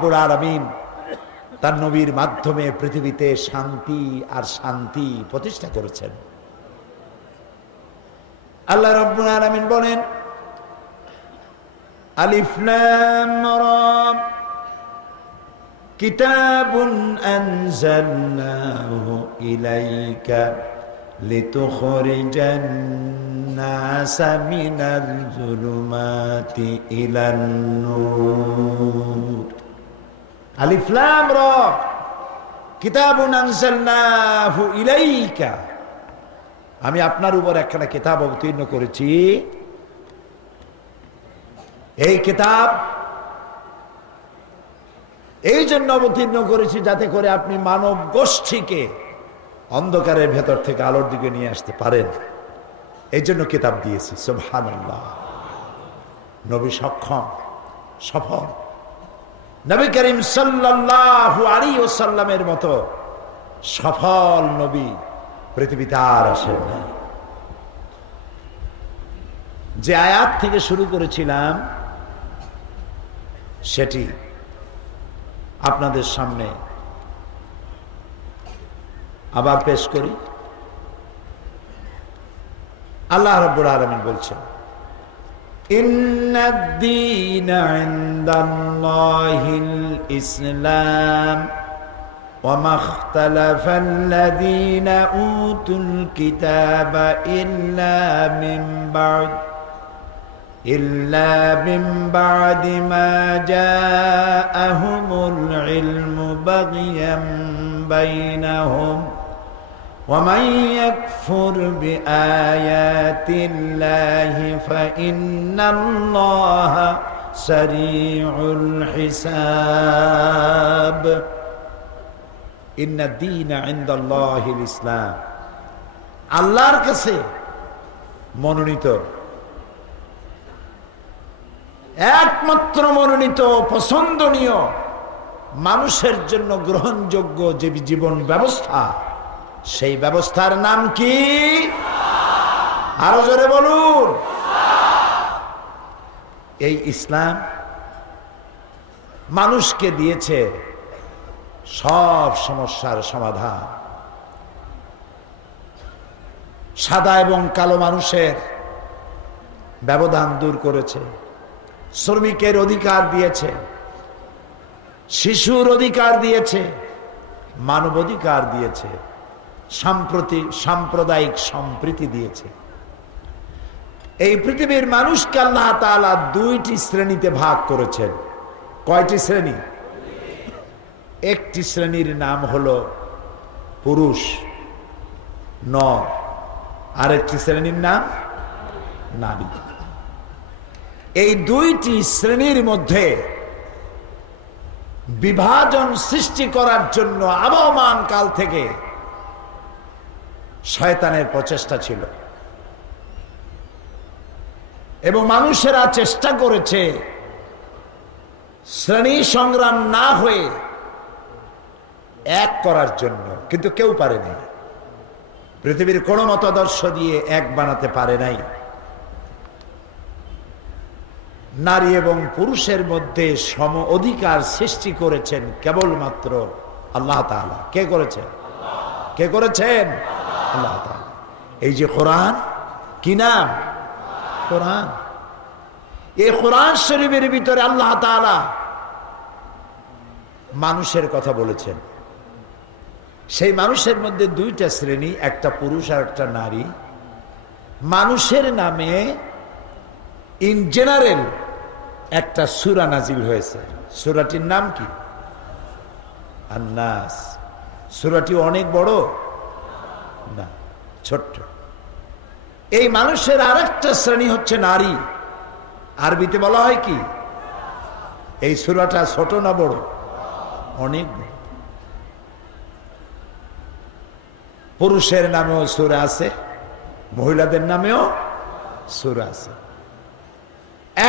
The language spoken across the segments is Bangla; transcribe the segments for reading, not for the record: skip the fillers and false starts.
রব্বুল আলামিন তার নবীর মাধ্যমে পৃথিবীতে শান্তি আর শান্তি প্রতিষ্ঠা করেছেন। আল্লাহ রব্বুল আলামিন বলেন, আলিফ লাম রা কিতাবুন আনজালনাহু ইলাইকা লিতুখরিজান নাসা মিনাল যুলুমাতি ইলান নূর। আলিফ লাম রা কিতাবুন আনজালনাহু ইলাইকা, আমি আপনার উপর একখানা কিতাব অবতীর্ণ করেছি। এই কিতাব এই জন্য অবতীর্ণ করেছি যাতে করে আপনি মানব গোষ্ঠীকে অন্ধকারের ভেতর থেকে আলোর দিকে নিয়ে আসতে পারেন। এই জন্য কিতাব দিয়েছি। সুবহানাল্লাহ। নবী সক্ষম, সফল। নবী করিম সাল্লাল্লাহু আলাইহি ওয়াসাল্লামের মতো সফল নবী পৃথিবীতে আর আসেন না। যে আয়াত থেকে শুরু করেছিলাম সেটি আপনাদের সামনে আবার পেশ করি। আল্লাহ রাব্বুল আলামিন বলছেন, ইন্নাদ-দীনা ইনদাল্লাহিল ইসলাম ওয়া মাখতালাফাল্লাযীনা উতুল কিতাবা ইল্লা মিন বা'দি মা জাআহুমুল ইলমু বাগিয়াম বাইনাহুম ওয়া মান ইয়াকফুর বিআয়াতিল্লাহি ফাইন্নাল্লাহা সারিউল হিসাব। ইন্নাদ-দীনা ইনদাল্লাহিল ইসলাম, আল্লাহর কাছে মনোনীত, একমাত্র মনোনীত, পছন্দনীয়, মানুষের জন্য গ্রহণযোগ্য যে জীবন ব্যবস্থা, সেই ব্যবস্থার নাম কি? আরো জোরে বলুন। এই ইসলাম মানুষকে দিয়েছে সব সমস্যার সমাধান। সাদা এবং কালো মানুষের ব্যবধান দূর করেছে, শ্রমিকের অধিকার দিয়েছে, শিশুর অধিকার দিয়েছে, মানবাধিকার দিয়েছে, সাম্প্রদায়িক সম্প্রীতি দিয়েছে। এই পৃথিবীর মানুষকে আল্লাহ তাআলা দুইটি শ্রেণীতে ভাগ করেছেন। কয়টি শ্রেণী? একটি শ্রেণীর নাম হলো পুরুষ, নর, আরেকটি শ্রেণীর নাম নারী। এই দুইটি শ্রেণীর মধ্যে বিভাজন সৃষ্টি করার জন্য আবহমান কাল থেকে শয়তানের প্রচেষ্টা ছিল এবং মানুষেরা চেষ্টা করেছে শ্রেণী সংগ্রাম না হয়ে এক করার জন্য, কিন্তু কেউ পারেনি। পৃথিবীর কোন মতাদর্শ দিয়ে এক বানাতে পারে নাই। নারী এবং পুরুষের মধ্যে সম অধিকার সৃষ্টি করেছেন কেবলমাত্র আল্লাহ তাআলা। কে করেছেন? কে করেছেন? আল্লাহ তাআলা। এই যে কোরআন, কি নাম? কোরআন। এই কোরআন শরীফের ভিতরে আল্লাহ তাআলা মানুষের কথা বলেছেন। সেই মানুষের মধ্যে দুইটা শ্রেণী, একটা পুরুষ আর একটা নারী। মানুষের নামে ইন জেনারেল একটা সূরা নাজিল হয়েছে। সূরাটির নাম কি? আন-নাস। সূরাটি অনেক বড় না, ছোট্ট। এই মানুষের আরেকটা শ্রেণী হচ্ছে নারী। আরবিতে বলা হয় কি? এই সূরাটা ছোট না বড়? অনেক বড়। পুরুষের নামেও সূরা আছে, মহিলাদের নামেও সূরা আছে।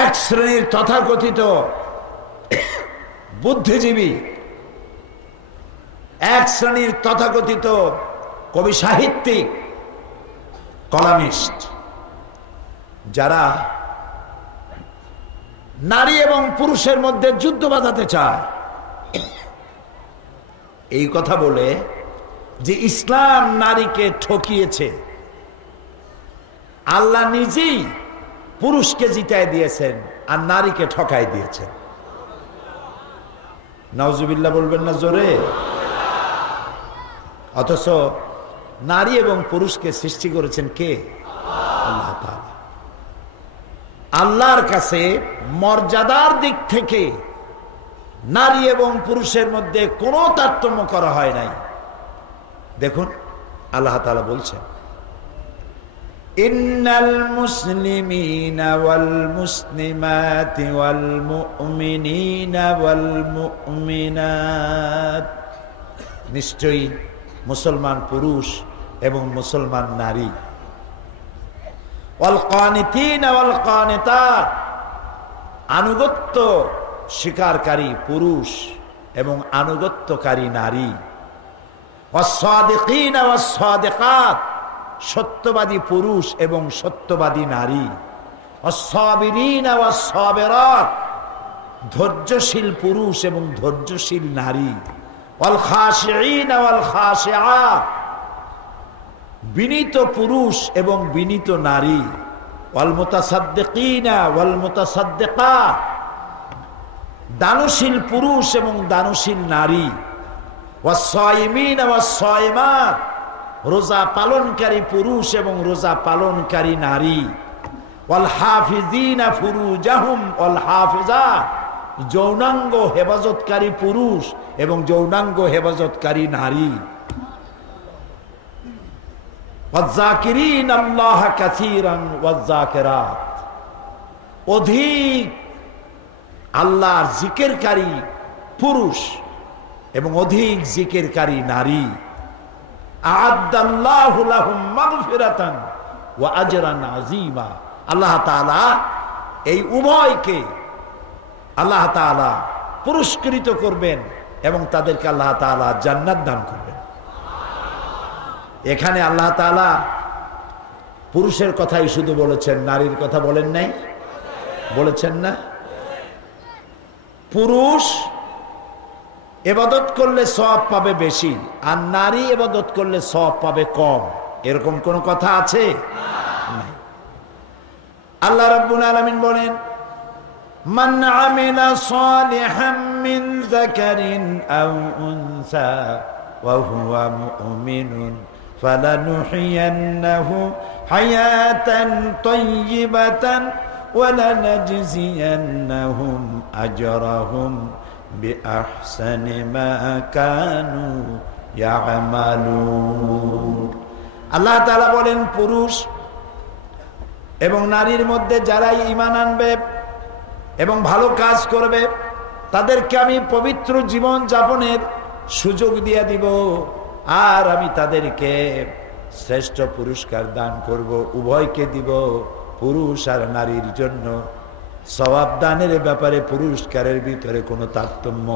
এক শ্রেণীর তথাকথিত বুদ্ধিজীবী, এক শ্রেণীর তথাকথিত কবি সাহিত্যিক, কলামিস্ট, যারা নারী এবং পুরুষের মধ্যে যুদ্ধ বাঁধাতে চায়, এই কথা বলে যে ইসলাম নারীকে ঠকিয়েছে, আল্লাহ নিজেই পুরুষকে জিতায় দিয়েছেন আর নারীকে ঠকাই দিয়েছেন। নাউজুবিল্লাহ বলবেন না জোরে? অথচ নারী এবং পুরুষকে সৃষ্টি করেছেন কে? আল্লাহ তাআলা। আল্লাহর কাছে মর্যাদার দিক থেকে নারী এবং পুরুষের মধ্যে কোনো তারতম্য করা হয় নাই। দেখুন আল্লাহ তাআলা বলছেন, ইন্নাল মুসলিমিনা ওয়াল মুসলিমাতি ওয়াল মুমিনিনা ওয়াল মুমিনাত, নিশ্চয়ই মুসলমান পুরুষ এবং মুসলমান নারী, ওয়াল কানিতিনা ওয়াল কানিতাত, আনুগত্য স্বীকারকারী পুরুষ এবং আনুগত্যকারী নারী, ওয়াস-সাদিকিনা ওয়াস-সাদিকাত, সত্যবাদী পুরুষ এবং সত্যবাদী নারী, ওয়াস-সাবিরিনা ওয়াস-সাবিরাত, ধৈর্যশীল পুরুষ এবং ধৈর্যশীল নারী, ওয়াল খাশিঈনা ওয়াল খাশিআত, বিনীত পুরুষ এবং বিনীত নারী, ওয়াল মুতাসাদ্দিকিনা ওয়াল মুতাসাদ্দিকাত, দানশীল পুরুষ এবং দানশীল নারী, ওয়াস-সায়িমিনা ওয়াস-সায়িমাত, রোজা পালনকারী পুরুষ এবং রোজা পালনকারী নারী, ওয়াল হাফিজিনা ফুরুজাহুম ওয়াল হাফিজাত, যৌনাঙ্গ হেফাজতকারী পুরুষ এবং যৌনাঙ্গ হেফাজতকারী নারী, ওয়াজ-যাকিরিনা আল্লাহ কাসীরান ওয়াজ-যাকিরাত, অধিক আল্লাহর জিকিরকারী পুরুষ এবং অধিক জিকিরকারী নারী, আ'আদ্দাল্লাহু লাহুম মাগফিরাতান ওয়া আজরান আযীমা, আল্লাহ তাআলা এই উভয়কে আল্লাহ তাআলা পুরস্কৃত করবেন এবং তাদেরকে আল্লাহ তাআলা জান্নাত দান করবেন। এখানে আল্লাহ তাআলা পুরুষের কথাই শুধু বলেছেন, নারীর কথা বলেন নাই? বলেছেন না? পুরুষ ইবাদত করলে সওয়াব পাবে বেশি আর নারী ইবাদত করলে সওয়াব পাবে কম, এরকম কোন কথা আছে? নাই। আল্লাহ রাব্বুল আলামিন বলেন, মান আমিলা সালিহাম মিন যাকারিন আও উনসা ওয়া হুয়া মুমিনুন ফালানুহইয়ান্নাহু হায়াতান তাইয়্যিবাতান ওয়া লানাজজিয়ান্নাহুম আজরাহুম বিআহসানি মা কানু ইয়ামালুন। আল্লাহ তাআলা বলেন, পুরুষ এবং নারীর মধ্যে যারাই ঈমান আনবে এবং ভালো কাজ করবে তাদেরকে আমি পবিত্র জীবন যাপনের সুযোগ দিয়ে দিব আর আমি তাদেরকে শ্রেষ্ঠ পুরস্কার দান করব, উভয়কে দিব। পুরুষ আর নারীর জন্য সওয়াব দানের ব্যাপারে পুরস্কারের ভিতরে কোনো তারতম্য